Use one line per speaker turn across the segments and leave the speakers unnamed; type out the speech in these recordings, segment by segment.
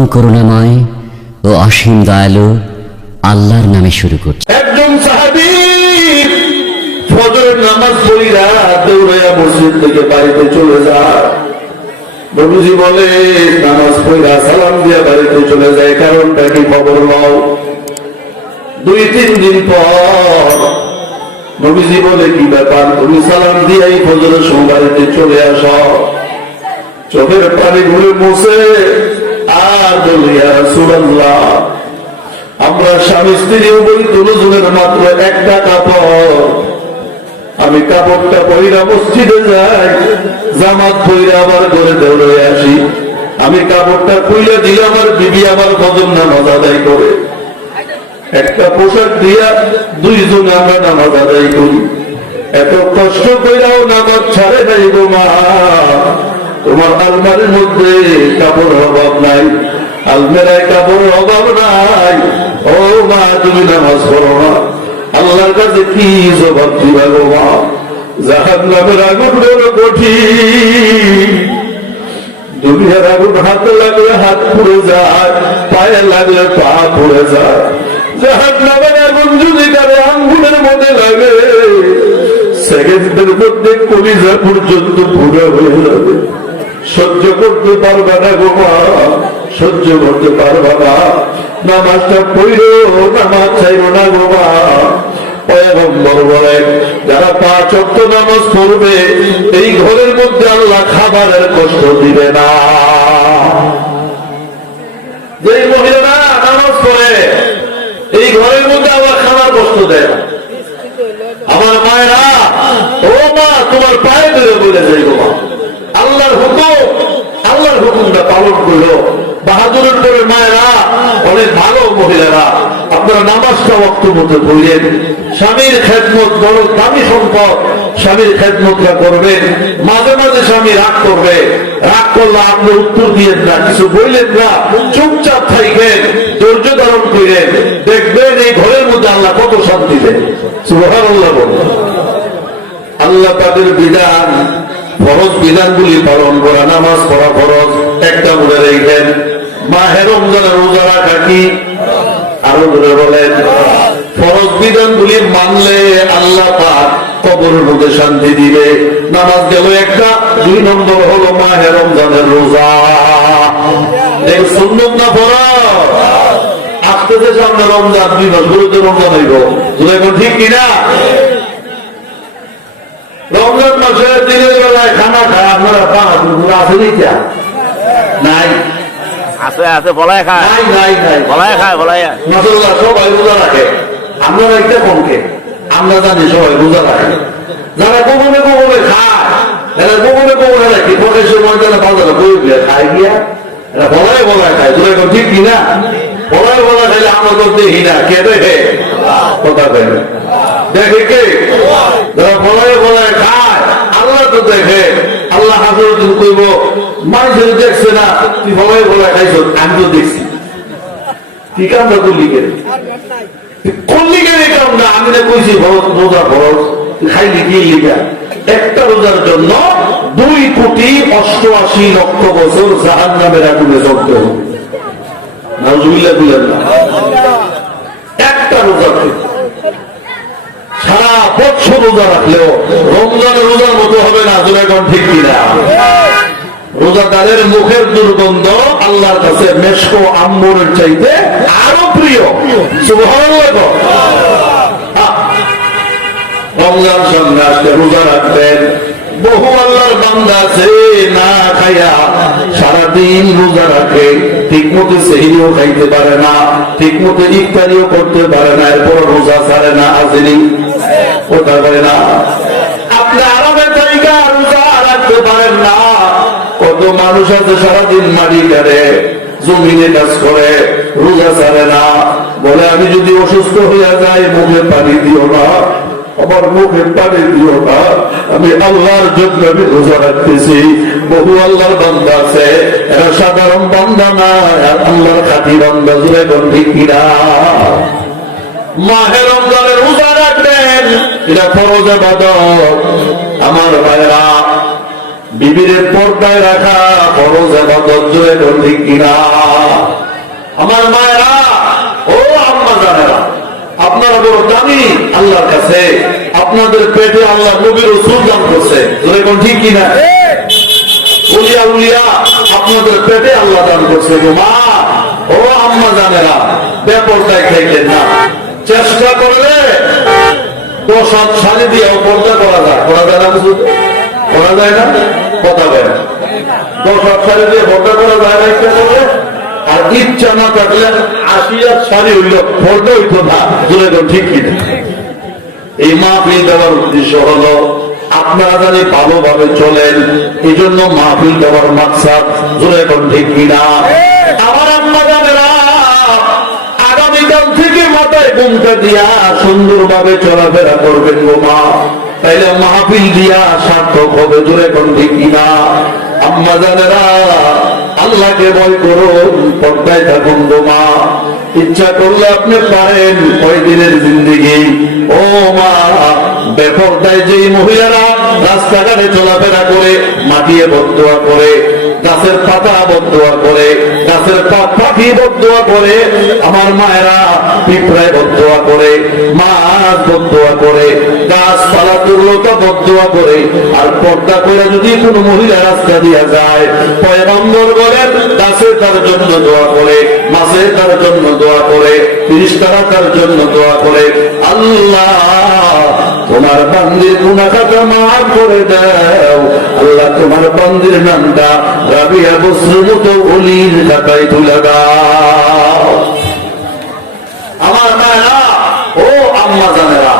পরম করুণাময় ও অসীম দয়ালু আল্লাহর নামে শুরু করছি।
একজন সাহাবী ফজরের নামাজ পড়িরা দৌড়াইয়া মসজিদ থেকে বাড়িতে চলে যায়। বলে, নামাজ সালাম দিয়া বাড়িতে চলে যায়, কারণটা কি খবর দুই, তিন দিন পর বলে, কি ব্যাপার? তুমি সালাম দিয়াই ফজরের সময় বাড়িতে চলে চোখের পানি ঘুরে মুছে আর বলিয়া আমরা স্বামী স্ত্রী উভয় দুজনের মাত্র একটা কাপড় আমি কাপড়টা পরিরা মসজিদে যাই, জামাত পরিরা আবার ঘরে দৌড়ে আসি। আমি কাপড়টা খুলে দিলে আমার বিবি আমার ভজন নামাজ আদায় করে। একটা পোশাক দিয়া দুইজন আমরা নামাজ আদায় করি। এত কষ্ট কইরাও নামাজ ছাড়ে নাই গো মা। তোমার আলমারির মধ্যে কাপড়ের অভাব নাই আলমেরায় কাপড়ের অভাব নাই। ও মা, তুমি নামাজ পড়ো না। আল্লাহর কাছে কি জবাব দিবা গো মা? জাহান নামের আগুন কঠিন। দুনিয়ার আগুন হাতে লাগলে হাত পুড়ে যায়, পায়ে লাগলে পা পুড়ে যায়। জাহান নামের আগুন যদি কারও আঙ্গুলের মধ্যে লাগে, সেকেন্ডের মধ্যে কলিজা পর্যন্ত পুরো হয়ে যাবে। সহ্য করতে পারবে না গো সহ্য করতে পারবে না। নামাজটা পড়ল নামাজ চাইব না গো যারা পাঁচ অক্ট নামাজ পড়বে, এই ঘরের মধ্যে আল্লাহ খাবারের কষ্ট দিবে না। যে মহিলারা নামাজ পড়ে, এই ঘরের মধ্যে আল্লাহ খাবার কষ্ট দেয় না আমার মায়েরা ও মা তোমার পায়ে ধরে বলে যাই গো মা আল্লাহর হুকুম আল্লাহর হুকুমটা পালন করল বাহাদুরের পরে মায়েরা অনেক মহিলারা আপনারা নামাজটা মতো বললেন স্বামীর খেদমত বড় দামি সম্পদ। স্বামীর খেদমতটা করবেন। মাঝে মাঝে স্বামী রাগ করবে। রাগ করলে আপনি উত্তর দিয়ে না, কিছু বললেন না, চুপচাপ থাকবেন ধৈর্য ধারণ করেন দেখবেন এই ঘরের মধ্যে আল্লাহ কত শান্তি দেন। সুহার আল্লাহ আল্লাহ তাদের বিধান, ফরজ বিধানগুলি পালন করা, নামাজ পড়া ফরজ, একটা মনে রেখেন। মাহের রমজানের রোজা রাখা কি? আরও ধরে বলেন। ফরজ বিধানগুলি মানলে আল্লাহ পাক কবরের মধ্যে শান্তি দিবে। নামাজ গেল একটা, দুই নম্বর হলো মাহে রমজানের রোজা। দেখ, সুন্নত না ফরজ? আসতেছে সামনে রমজান, দুই মাস গুরুত্ব রমজান হইব। এখন ঠিক কিনা রমজান মাসে দিনের বেলায় খানা খায়, আপনারা পাঁচ আছে নাই।
আছে আছে বলাই খায়।
নাই নাই
বলাই খায় বলাই
মাসাল্লাহ সবাই রোজা রাখে আমরা একটা কমকে আমরা জানি সবাই রোজা রাখে যারা গোপনে গোপনে খায় এরা গোপনে গোপনে রাখি প্রকাশের ময়দানে বাজারে বই দিয়ে খায় গিয়া এরা বলাই বলাই খায়। তোরা এখন ঠিক কিনা? বলাই বলা খাইলে আমরা তো দেখি না। কে দেখে? কথা দেখে দেখে কে যারা বলাই বলাই খায় আল্লাহ তো দেখে হাজর কইব, মানুষের দেখছে না, তুই বলাই বলাই খাইছ আমি তো দেখছি। কি কামটা করলি কে করলি কেন এই কামটা আমি না কইছি ভরত রোজা ভরত খাইলি কি লিখা একটা রোজার জন্য দুই কোটি অষ্টআশি লক্ষ বছর জাহান নামের আগুনে জ্বলতে হবে। না। একটা রোজাতে সারা বছর রোজা রাখলেও রমজানের রোজার মতো হবে না জোরাগণ ঠিক কিনা? রোজাদারের মুখের দুর্গন্ধ আল্লাহর কাছে মেশকো আম্বরের চাইতে আরও প্রিয়। রমজান সঙ্গে আসতে রোজা রাখবেন। বহু আল্লাহর বান্দা আছে, না খাইয়া সারাদিন রোজা রাখে। ঠিক মতো সেহিনিও খাইতে পারে না ঠিক মতো ইফতারিও করতে পারে না, এরপর রোজা ছাড়ে না আসেনি বলে আমি যদি অসুস্থ হইয়া যাই, মুখে পানি দিও না। আমার মুখে পানি দিও না। আমি আল্লাহর জন্য আমি রোজা রাখতেছি। বহু আল্লাহর বান্দা আছে। এরা সাধারণ বান্দা না আল্লাহর খাতি বান্দা জুড়ে ঠিক কিনা? মাহের রমজানের রোজা আমার ভাইরা পর্দায় রাখা ফরজ কিনা? আমার মায়েরা, ও আম্মা জানেরা, আপনারা বড় দামি আল্লাহর কাছে, আপনাদের পেটে আল্লাহ নবীর ওষুধ দান করছে। ঠিক কিনা? উলিয়া উলিয়া, আপনাদের পেটে আল্লাহ দান করছে গো মা। ও আম্মা জানেরা, বেপরদায় খাইলেন না। চেষ্টা করলে প্রসাদ সারি দিয়ে পর্দা করা যায়। করা যায় না বুঝুন করা যায় না? কথা বলে প্রসাদ সারি দিয়ে পর্দা করা যায় না ইচ্ছা করলে? আর ইচ্ছা না থাকলে আশি আর সারি হইল পর্দা হইতো না। তো ঠিক কিনা এই মাহফিল দেওয়ার উদ্দেশ্য হলো আপনারা জানি ভালোভাবে চলেন এই জন্য মাহফিল দেওয়ার মাকসাদ জোরে এখন ঠিক কিনা আমার আগামীকাল থেকে মাথায় ঘুমটা দিয়া সুন্দরভাবে চলাফেরা করবেন গো মা। তাইলে মাহফিল দিয়া সার্থক হবে, জোরে এখন ঠিক কিনা? আম্মা জানেরা, আল্লাহকে ভয় করুন, পর্দায় থাকুন গো মা। ইচ্ছা করলে আপনি পারেন কয়দিনের জিন্দিগি। ও মা, বেপরদায় যেই মহিলারা রাস্তাঘাটে চলাফেরা করে, মাটিয়ে বদুয়া করে গাছের পাতা বদুয়া করে, গাছের পাখি বদুয়া করে, আমার মায়েরা পিঁপড়ায় বদুয়া করে, মাছ বদুয়া করে, গাছপালা দুর্লতা বদুয়া করে। আর পর্দা করে যদি কোনো মহিলা রাস্তা দিয়া যায়, পয়গম্বর বলেন, গাছে তার জন্য দোয়া করে, মাছে তার জন্য দোয়া করে, ফিরিস্তারা তার জন্য দোয়া করে। আল্লাহ, তোমার বান্দির গুণাখাতা মাফ করে দাও। আল্লাহ, তোমার বান্দির নামটা রাবিয়া বসুর মতো অলির খাতায় তুলে আমার মায়েরা, ও আম্মা জানেরা,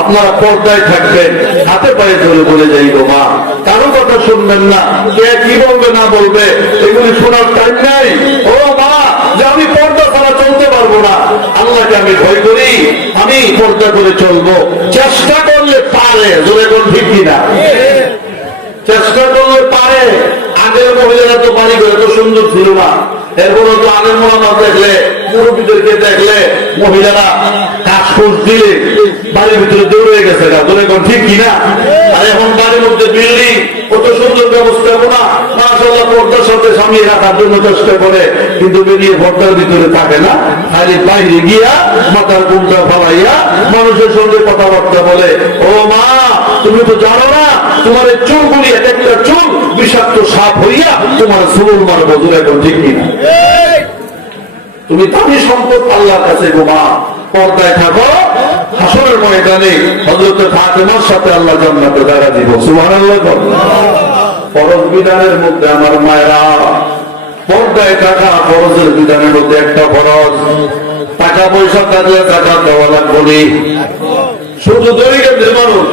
আপনারা পর্দায় থাকবেন, হাতে পায়ে ধরে বলে যাই গো মা। কারও কথা শুনবেন না, কে কি বলবে, না বলবে, এগুলি শোনার টাইম নাই। ও মা, যে আমি পর্দা ছাড়া চলতে পারব না। আল্লাহকে আমি ভয় করি, আমি পর্দা করে চলবো। চেষ্টা করলে পারে, জোরে কোন ঠিক কিনা? চেষ্টা করলে পারে। আগের মহিলারা তো বাড়ি ঘরে তো সুন্দর ছিল না। এরপরে তো আগের মহামার দেখলে, মুরব্বীদেরকে দেখলে মহিলারা করে বাইরে গিয়া মাথার মানুষের সঙ্গে কথাবার্তা বলে, ও মা, তুমি তো জানো না তোমার চুলগুলি এক একটা চুল বিষাক্ত সাপ হইয়া তোমার চুল মারবো দূর এখন ঠিক কিনা? তুমি দামি সম্পদ আল্লাহর কাছে গোমা। পর্দায় থাকো। হাসনের ময়দানে হজরত ফাতেমার সাথে আল্লাহ জান্নাতে দেখা দিব। সুবহানাল্লাহ ফরজ বিধানের মধ্যে আমার মায়েরা। পর্দায় থাকা ফরজের বিধানের মধ্যে একটা ফরজ। টাকা পয়সা থাকলে টাকা দেওয়া লাগবে শুধু দরিদ্রের মানুষ।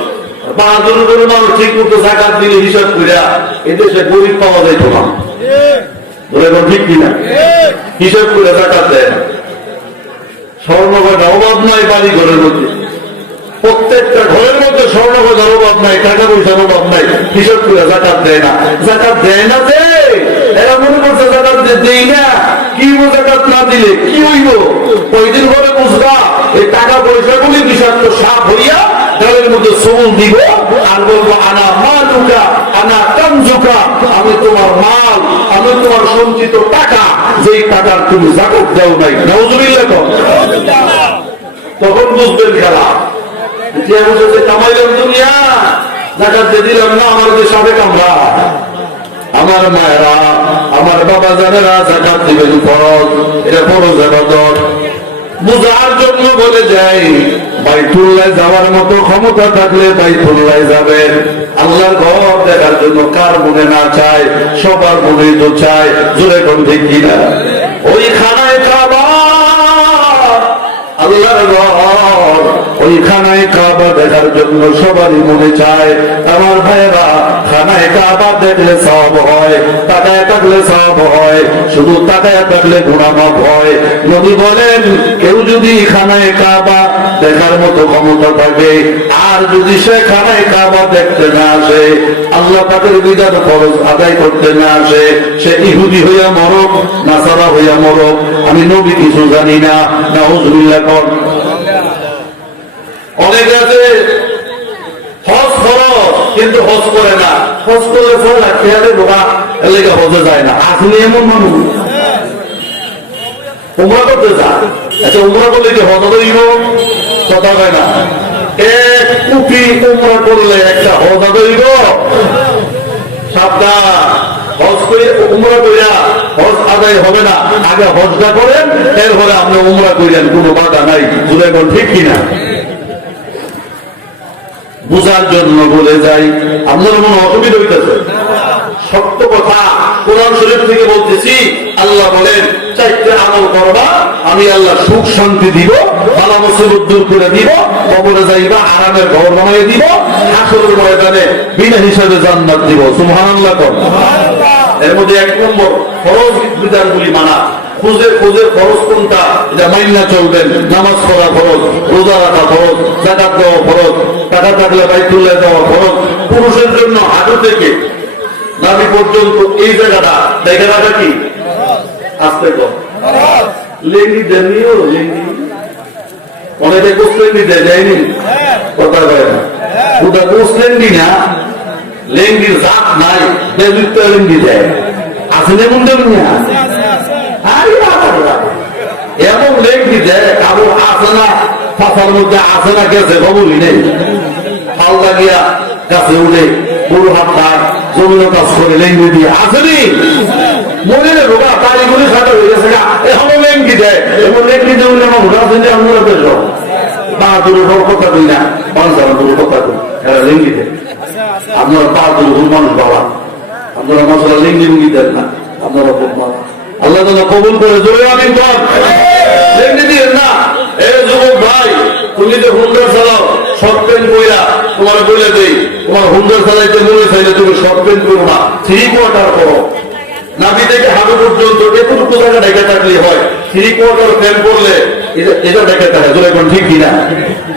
প্রত্যেকটা ঘরের মধ্যে অভাব নাই, টাকা পয়সার অভাব নাই। হিসাব করে জাকাত দেয় না। জাকাত দেয় না যে? এরা মনে করছে জাকাত না। কি জাকাত না দিলে? কি হইব? কয়দিন পরে বুঝবা, এই টাকা পয়সাগুলি বিষাক্ত সাপ হইয়া ঘরের মধ্যে সবল দিব। আর বলব, আনা মালুকা, আনা কামজুকা আমি তোমার মাল, আমি তোমার সঞ্চিত টাকা, যেই টাকার তুমি জাকাত দাও নাই। নজরুল্লাহ তখন বুঝবেন খেলা। যে বসে কামাইলাম দুনিয়া, জাকাত দিয়ে দিলাম না, আমার যে সাবেক আমরা। আমার মায়েরা, আমার বাবা জানেরা জাকাত দিবেন ফরজ, এটা ফরজ এবাদত বুঝার জন্য বলে যাই বাইতুল্লায় যাওয়ার মতো ক্ষমতা থাকলে বাইতুল্লায় যাবেন। আল্লাহর ঘর দেখার জন্য কার মনে না চায়? সবার মনে তো চায়, জোরে কোন ঠিক কিনা? ওই খানায় খাবার আল্লাহর ঘর ওই খানায় কাবা দেখার জন্য সবারই মনে চায়। আমার ভাইয়েরা দেখার মতো ক্ষমতা থাকে, আর যদি সে খানায় কাবা দেখতে না আসে, আল্লাহ তাদের বিধান খরচ আদায় করতে না আসে, সে ইহুদি হইয়া মরক, নাসারা হইয়া মরক, আমি নবী কিছু জানি না কর। অনেক আছে কিন্তু হজ করে না। হজ করলে ফল খেয়ালে বোকা এর লেগে হজে যায় না। আসলে এমন মানুষ। উমরা করতে যা। আচ্ছা উমরা করলে কি হজ হইব কথা হয় না। এক কোটি উমরা করলে একটা হজ হইব সাবধান। হজ করে, উমরা কইরা হজ আদায় হবে না। আগে হজটা করেন, এরপরে আপনি উমরা কইলেন কোনো বাধা নাই। বুঝে ঠিক কিনা? বুঝার জন্য বলে যাই। আপনার মনে অসুবিধা হইতেছে? সত্য কথা কোরআন শরীফ থেকে বলতেছি, আল্লাহ বলেন, চাইতে আমল করবা, আমি আল্লাহ সুখ শান্তি দিব বালা মুসিবত দূর করে দিব, কবরে যাইবা, আরামের ঘর বানিয়ে দিব, হাসরের ময়দানে বিনা হিসাবে জান্নাত দিব। সুবহানাল্লাহ কর। এর মধ্যে এক নম্বর, ফরজ বিধানগুলি মানা। খুঁজে খুঁজে ফরজ কোনটা? এটা মাইনা চলবেন নামাজ পড়া ফরজ রোজা রাখা ফরজ জাকাত দেওয়া ফরজ টাকা থাকলে বাইতুল্লাহ দেওয়া ফরজ পুরুষের জন্য হাঁটু থেকে নাভি পর্যন্ত এই জায়গাটা, দেখে রাখা কি? আসতে কর লেঙ্গি দেননিও লেঙ্গি। অনেকে কোসলেন্ডি দেয় যায়নি কথা কয় না। ওটা কোসলেন্ডি না, লেঙ্গির জাত নাই বেদুত্ব লেঙ্গি দেয়। আছে না মন্দির না আরে বাবা। এমন লেঙ্গি দেয় কারও আছে না ফাঁসার মধ্যে আছে না গেছে খবরই নেই। ফাল লাগিয়া গাছে উঠে গরু হাত খায় জমিও কাজ করে লেঙ্গি দিয়ে আসেনি মনে রে বাবা তাই গুলি খাটা হয়ে গেছে। এখনও লেঙ্গি দেয় এমন লেঙ্গি দেয় উনি আমার ঘোরা আছে যে আমরা পেল বাহাদুর উপর কথা কই না মানুষ কথা কই। এরা লেঙ্গি দেয়। আপনারা বাহাদুর ভুল মানুষ বাবা। আপনারা মশলা লেঙ্গি দেন না, আপনারা খুব আল্লাহ তালা কবুল করে, জোরে আমি কর লেঙ্গি দিয়ে না, এ যুবক ভাই, তুমি যে হুন্ডার চালাও, শর্ট প্যান্ট কইরা তোমার বলে দেই। তোমার হুন্ডার চালাইতে মনে চাইলে তুমি শর্ট প্যান্ট করো না থ্রি কোয়ার্টার করো নাভি থেকে হাঁটু পর্যন্ত এতটুকু জায়গা ডেকে থাকলে হয় থ্রি কোয়ার্টার ফ্যান করলে এটা- ডেকে থাকে, জোরে কোন ঠিক কিনা?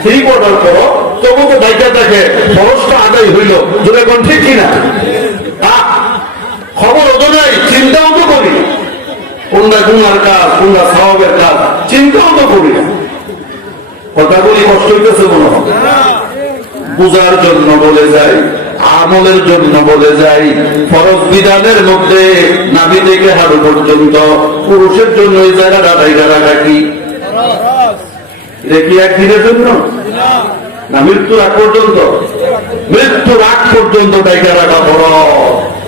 থ্রি কোয়ার্টার করো তবু তো ডাইকা থাকে, খরচটা আদায় হইল, জোরে কোন ঠিক কিনা? খবর ওতো নাই, চিন্তাও তো করি। কোনটা গুনার কাজ, কোনটা স্বভাবের কাজ, চিন্তাও তো করি না। কথাগুলি কষ্ট হইতেছে মনে হয়। বুঝার জন্য বলে যাই, আমলের জন্য বলে যাই, ফরজ বিধানের মধ্যে নাভি থেকে হাড়ু পর্যন্ত, পুরুষের জন্য এই জায়গা রাখা কি? এটা কি একদিনের জন্য? না, মৃত্যুর আগ পর্যন্ত? মৃত্যুর আগ পর্যন্ত জায়গা রাখা বড়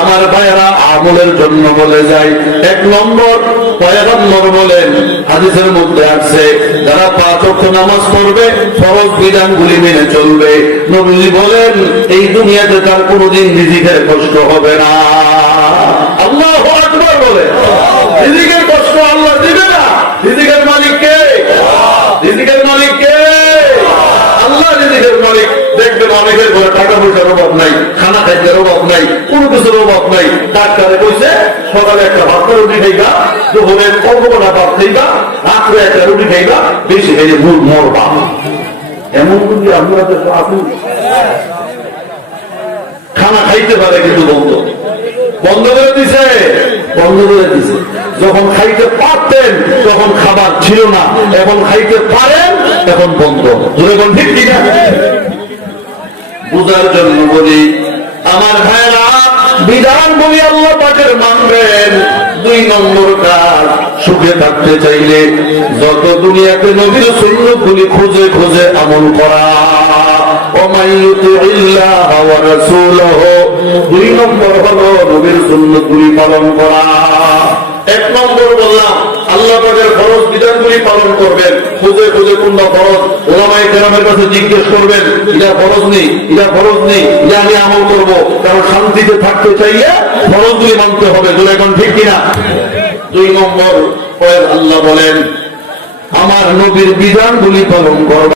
আমার ভাইয়েরা আমলের জন্য বলে যায়। এক নম্বর, পয়গম্বর বলেন, হাদিসের মধ্যে আছে, যারা পাঁচ অক্ষ নামাজ পড়বে, ফরজ বিধানগুলি মেনে চলবে। নবীজি বলেন, এই দুনিয়াতে তার কোনোদিন নিজেকে কষ্ট হবে না আল্লাহ আকবর বলে রিজিকের কষ্ট আল্লাহ দিবে না রিজিকের মালিক কে রিজিকের মালিক কে আল্লাহ রিজিকের মালিক দেখবেন অনেকের ঘরে টাকা পয়সার অভাব নাই খানা খাইতে অভাব নাই কোনো কিছুর অভাব নাই ডাক্তারে কইছে সকালে একটা ভাত রুটি খাইবা দুপুরে অল্প কটা ভাত খাইবা রাত্রে একটা রুটি খাইবা বেশি এমন আমরা খানা খাইতে পারে কিন্তু বন্ধ। বন্ধ করে দিছে। বন্ধ করে দিছে। যখন খাইতে পারতেন, তখন খাবার ছিল না। এখন খাইতে পারেন, এখন বন্ধ। যখন ঠিক কিনা বুঝার জন্য বলি, আমার ভাইরা বিধান বলি আল্লাহ পাকের মানবেন। দুই নম্বর কাজ, সুখে থাকতে চাইলে যত দুনিয়াতে নবীর সুন্নতগুলি খুঁজে খুঁজে আমল করা। দুই নম্বর হল নবীর সুন্নতগুলি পালন করা। বিধানগুলি পালন করবেন। খুঁজে খুঁজে কোনটা ফরজ ওলামাই কেরামের কাছে জিজ্ঞেস করবেন, এটা ফরজ নেই, এটা ফরজ নেই, এটা আমি আমল করব। কারণ শান্তিতে থাকতে চাইলে ফরজগুলি মানতে হবে। দু এখন ঠিক কিনা? দুই নম্বর আল্লাহ বলেন, আমার নবীর বিধানগুলি পালন করবা